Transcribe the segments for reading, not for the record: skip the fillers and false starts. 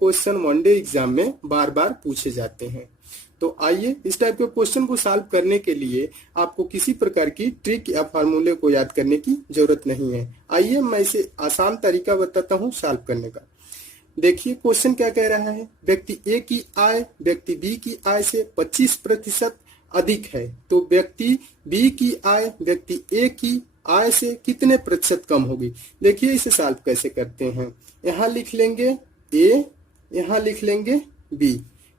Question one day exam में बार बार पूछे जाते हैं। तो आइए इस टाइप के क्वेश्चन को सॉल्व करने के लिए आपको किसी प्रकार की ट्रिक या फार्मूले को याद करने की जरूरत नहीं है। आइए मैं इसे आसान तरीका बताता हूँ सॉल्व करने का। देखिए क्वेश्चन क्या कह रहा है, व्यक्ति ए की आय व्यक्ति बी की आय से 25% अधिक है, तो व्यक्ति बी की आय व्यक्ति ए की आय से कितने प्रतिशत कम होगी। देखिए इसे सॉल्व कैसे करते हैं। यहाँ लिख लेंगे ए, यहाँ लिख लेंगे बी।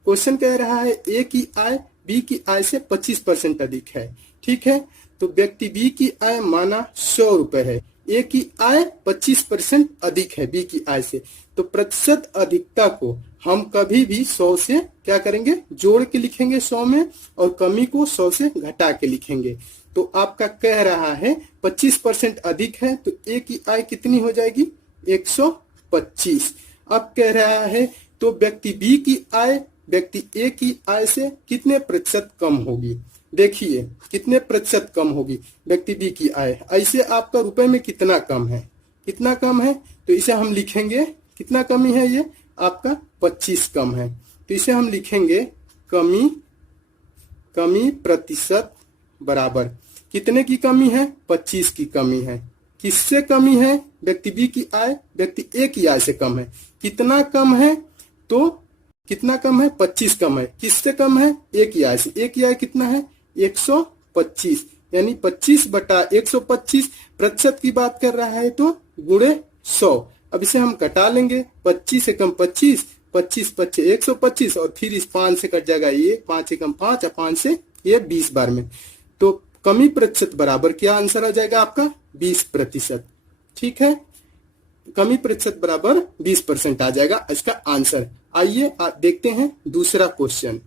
क्वेश्चन कह रहा है ए की आय बी की आय से 25% अधिक है, ठीक है। तो व्यक्ति बी की आय माना 100 रुपए है, ए की आय 25% अधिक है बी की आय से। तो प्रतिशत अधिकता को हम कभी भी 100 से क्या करेंगे, जोड़ के लिखेंगे 100 में, और कमी को 100 से घटा के लिखेंगे। तो आपका कह रहा है 25% अधिक है, तो ए की आय कितनी हो जाएगी, 125। अब कह रहा है तो व्यक्ति बी की आय व्यक्ति ए की आय से कितने प्रतिशत कम होगी। देखिए कितने प्रतिशत कम होगी व्यक्ति बी की आय। ऐसे आपका रुपए में कितना कम है, कितना कम है, तो इसे हम लिखेंगे कितना कमी है, ये आपका 25 कम है। तो इसे हम लिखेंगे कमी प्रतिशत बराबर कितने की कमी है, 25 की कमी है। किससे कमी है, व्यक्ति बी की आय व्यक्ति ए की आय से कम है। कितना कम है, तो कितना कम है, 25 कम है। किससे कम है, ए की आय से। ए की आय कितना है, 125, यानी 25/125 प्रतिशत की बात कर रहा है, तो गुणे 100। अब इसे हम कटा लेंगे, 25 से कम 25, 25 25 125, और फिर इस 5 से कट जाएगा ये, 5 से कम 5, और 5 से ये 20 बार में। तो कमी प्रतिशत बराबर क्या आंसर आ जाएगा आपका, 20%, ठीक है। कमी प्रतिशत बराबर 20% आ जाएगा इसका आंसर। आइए देखते हैं दूसरा क्वेश्चन।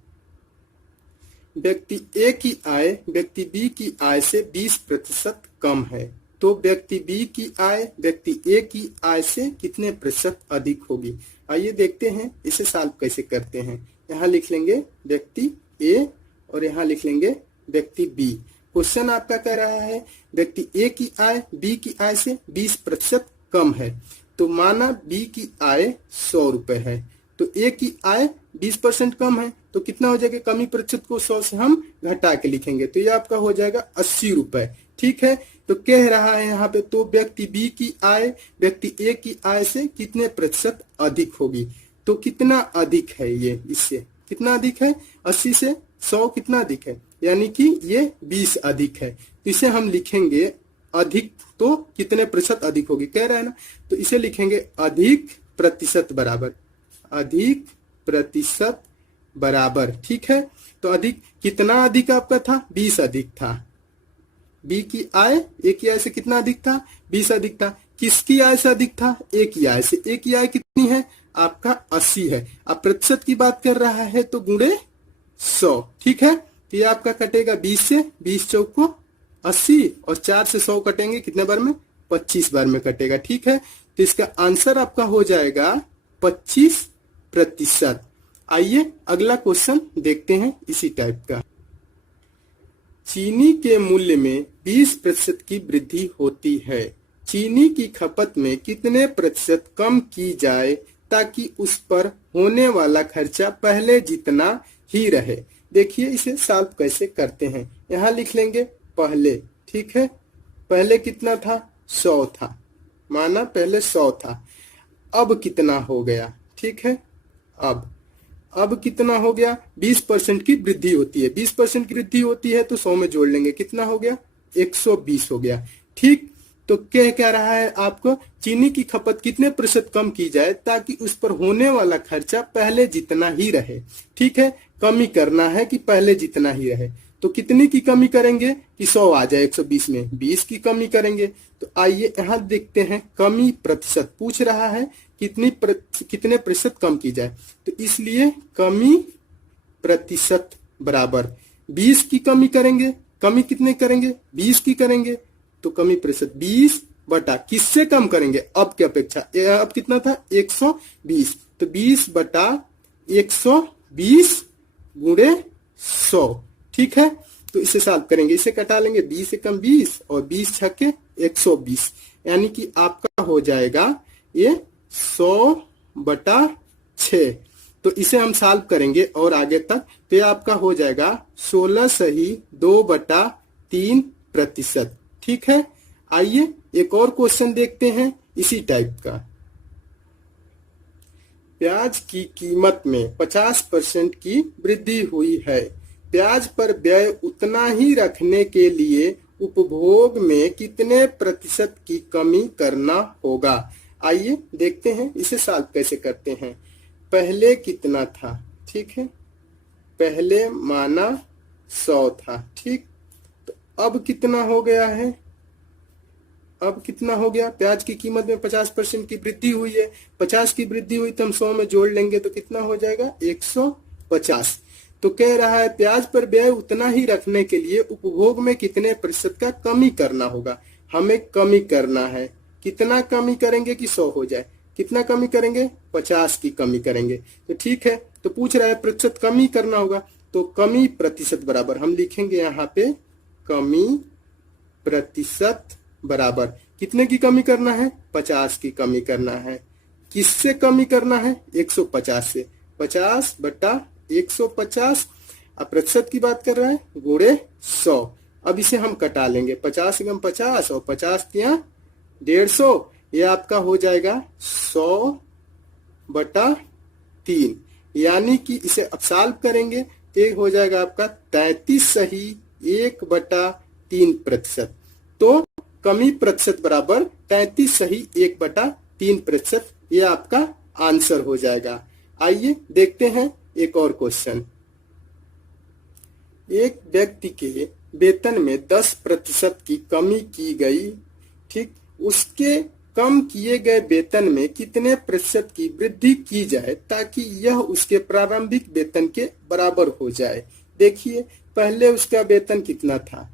व्यक्ति ए की आय व्यक्ति बी की आय से 20% कम है, तो व्यक्ति बी की आय व्यक्ति ए की आय से कितने प्रतिशत अधिक होगी। आइए देखते हैं इसे सॉल्व कैसे करते हैं। यहाँ लिख लेंगे व्यक्ति ए और यहाँ लिख लेंगे व्यक्ति बी। क्वेश्चन आपका कह रहा है व्यक्ति ए की आय बी की आय से 20% कम है, तो माना बी की आय 100 रुपए है, तो ए की आय 20% कम है, तो कितना हो जाएगा, कमी प्रतिशत को 100 से हम घटा के लिखेंगे, तो ये आपका हो जाएगा 80 रुपए, ठीक है। तो कह रहा है यहाँ पे तो व्यक्ति बी की आय व्यक्ति ए की आय से कितने प्रतिशत अधिक होगी। तो कितना अधिक है ये, इससे कितना अधिक है, 80 से 100 कितना अधिक है, यानी कि ये 20 अधिक है। तो इसे हम लिखेंगे अधिक, तो कितने प्रतिशत अधिक होगी कह रहा है ना, तो इसे लिखेंगे अधिक प्रतिशत बराबर, अधिक प्रतिशत बराबर, ठीक है। तो अधिक कितना अधिक आपका था, 20 अधिक था। बी की आय ए की आय से कितना अधिक था, 20 अधिक था। किसकी आय से अधिक था, ए की आय से। ए की आय कितनी है, आपका 80 है। अब प्रतिशत की बात कर रहा है तो गुणे 100, ठीक है। तो ये आपका कटेगा 20 से, 20 चौक को 80, और 4 से 100 कटेंगे कितने बार में, 25 बार में कटेगा, ठीक है। तो इसका आंसर आपका हो जाएगा 25%। आइए अगला क्वेश्चन देखते हैं इसी टाइप का। चीनी के मूल्य में 20% की वृद्धि होती है, चीनी की खपत में कितने प्रतिशत कम की जाए ताकि उस पर होने वाला खर्चा पहले जितना ही रहे। देखिए इसे सॉल्व कैसे करते हैं। यहाँ लिख लेंगे पहले, ठीक है। पहले कितना था, 100 था, माना पहले 100 था। अब कितना हो गया, ठीक है। अब कितना हो गया, 20% की वृद्धि होती है। 20% की वृद्धि होती है तो 100 में जोड़ लेंगे, कितना हो गया, 120 हो गया, ठीक। तो क्या रहा है आपको, चीनी की खपत कितने प्रतिशत कम की जाए ताकि उस पर होने वाला खर्चा पहले जितना ही रहे, ठीक है। कमी करना है कि पहले जितना ही रहे, तो कितनी की कमी करेंगे कि 100 आ जाए, 120 में 20 की कमी करेंगे। तो आइए यहाँ देखते हैं, कमी प्रतिशत पूछ रहा है, कितने प्रतिशत कम की जाए, तो इसलिए कमी प्रतिशत बराबर 20 की कमी करेंगे। कमी कितने करेंगे, 20 की करेंगे, तो कमी प्रतिशत 20 बटा किससे कम करेंगे, अब की अपेक्षा। अब कितना था, 120, तो 20 बटा 120 गुणे 100, ठीक है। तो इसे सॉल्व करेंगे, इसे कटा लेंगे, 20 से कम 20 और 20 छक्के 120, यानी कि आपका हो जाएगा ये 100 बटा 6। तो इसे हम सॉल्व करेंगे और आगे तक, तो ये आपका हो जाएगा 16 सही 2/3%। ठीक है, आइए एक और क्वेश्चन देखते हैं इसी टाइप का। प्याज की कीमत में 50% की वृद्धि हुई है। प्याज पर व्यय उतना ही रखने के लिए उपभोग में कितने प्रतिशत की कमी करना होगा। आइए देखते हैं इसे सॉल्व कैसे करते हैं। पहले कितना था, ठीक है, पहले माना 100 था, ठीक, तो अब कितना हो गया है, अब कितना हो गया, प्याज की कीमत में 50% की वृद्धि हुई है। 50 की वृद्धि हुई तो हम 100 में जोड़ लेंगे तो कितना हो जाएगा 150। तो कह रहा है प्याज पर व्यय उतना ही रखने के लिए उपभोग में कितने प्रतिशत का कमी करना होगा। हमें कमी करना है, कितना कमी करेंगे कि 100 हो जाए, कितना कमी करेंगे 50 की कमी करेंगे। तो ठीक है, तो पूछ रहा है प्रतिशत कमी करना होगा, तो कमी प्रतिशत बराबर हम लिखेंगे यहाँ पे कमी प्रतिशत बराबर कितने की कमी करना है 50 की कमी करना है। किससे कमी करना है 150 से, 50/150। अब प्रतिशत की बात कर रहा है गुणे 100। अब इसे हम कटा लेंगे, 50 × 50 और 50 × 150, ये आपका हो जाएगा 100/3। यानी कि इसे अब सॉल्व करेंगे तो ये हो जाएगा आपका 33 सही 1/3%। तो कमी प्रतिशत बराबर 33 सही 1/3%, ये आपका आंसर हो जाएगा। आइए देखते हैं एक और क्वेश्चन। एक व्यक्ति के वेतन में 10% की कमी की गई, ठीक, उसके कम किए गए वेतन में कितने प्रतिशत की वृद्धि की जाए ताकि यह उसके प्रारंभिक वेतन के बराबर हो जाए। देखिए पहले उसका वेतन कितना था,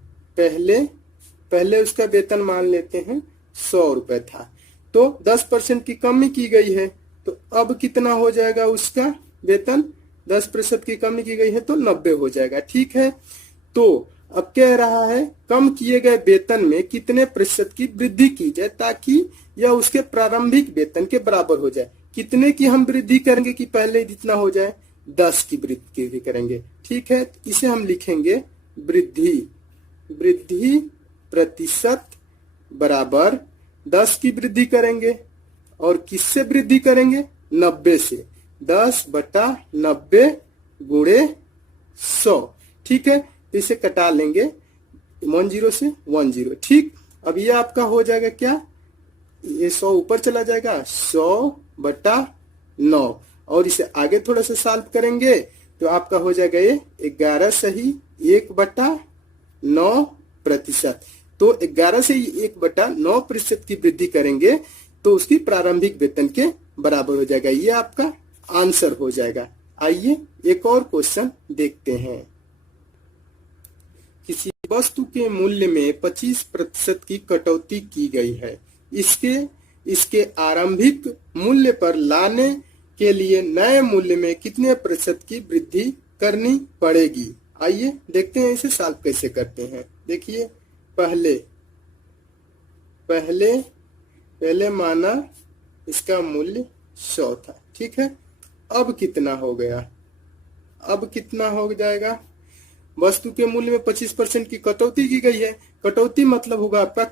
पहले उसका वेतन मान लेते हैं 100 रुपए था, तो 10% की कमी की गई है, तो अब कितना हो जाएगा उसका वेतन, 10% की कमी की गई है तो 90 हो जाएगा। ठीक है, तो अब कह रहा है कम किए गए वेतन में कितने प्रतिशत की वृद्धि की जाए ताकि यह उसके प्रारंभिक वेतन के बराबर हो जाए। कितने की हम वृद्धि करेंगे कि पहले जितना हो जाए, 10 की वृद्धि करेंगे। ठीक है, इसे हम लिखेंगे वृद्धि प्रतिशत बराबर 10 की वृद्धि करेंगे और किससे वृद्धि करेंगे 90 से, 10/90 गुणे 100। ठीक है, तो इसे कटा लेंगे 10 से 10। ठीक, अब ये आपका हो जाएगा क्या, ये 100 ऊपर चला जाएगा 100/9 और इसे आगे थोड़ा सा सॉल्व करेंगे तो आपका हो जाएगा ये 11 सही 1/9%। तो 11 से 1/9% की वृद्धि करेंगे तो उसकी प्रारंभिक वेतन के बराबर हो जाएगा। ये आपका आंसर हो जाएगा। आइए एक और क्वेश्चन देखते हैं। किसी वस्तु के मूल्य में 25% की कटौती की गई है, इसके आरंभिक मूल्य पर लाने के लिए नए मूल्य में कितने प्रतिशत की वृद्धि करनी पड़ेगी। आइए देखते हैं इसे सॉल्व कैसे करते हैं। देखिए पहले माना इसका मूल्य 100 था, ठीक है, अब कितना हो गया, अब कितना हो जाएगा, वस्तु के मूल्य में 25% की कटौती की गई है। कटौती मतलब होगा आपका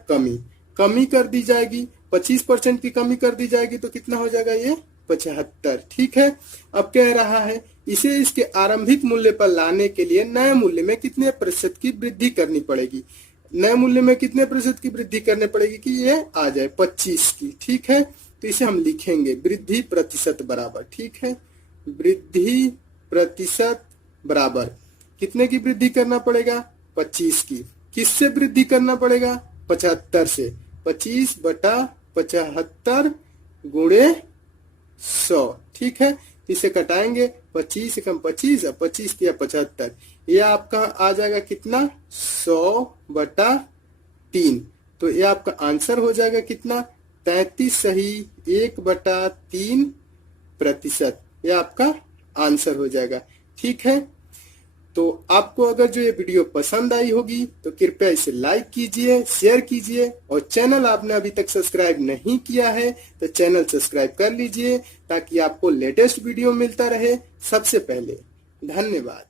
कमी कर दी जाएगी, 25% की कमी कर दी जाएगी तो कितना हो जाएगा ये 75। ठीक है, अब कह रहा है इसे इसके आरंभिक मूल्य पर लाने के लिए नए मूल्य में कितने प्रतिशत की वृद्धि करनी पड़ेगी। नए मूल्य में कितने प्रतिशत की वृद्धि करनी पड़ेगी कि ये आ जाए 25 की। ठीक है, तो इसे हम लिखेंगे वृद्धि प्रतिशत बराबर, ठीक है, वृद्धि प्रतिशत बराबर कितने की वृद्धि करना पड़ेगा 25 की। किससे वृद्धि करना पड़ेगा 75 से, 25/75 गुणे 100। ठीक है, इसे कटाएंगे 25 × 25 और 25 × 75, ये आपका आ जाएगा कितना 100/3। तो ये आपका आंसर हो जाएगा कितना 33 सही 1/3%, ये आपका आंसर हो जाएगा। ठीक है, तो आपको अगर जो ये वीडियो पसंद आई होगी तो कृपया इसे लाइक कीजिए, शेयर कीजिए और चैनल आपने अभी तक सब्सक्राइब नहीं किया है तो चैनल सब्सक्राइब कर लीजिए ताकि आपको लेटेस्ट वीडियो मिलता रहे सबसे पहले। धन्यवाद।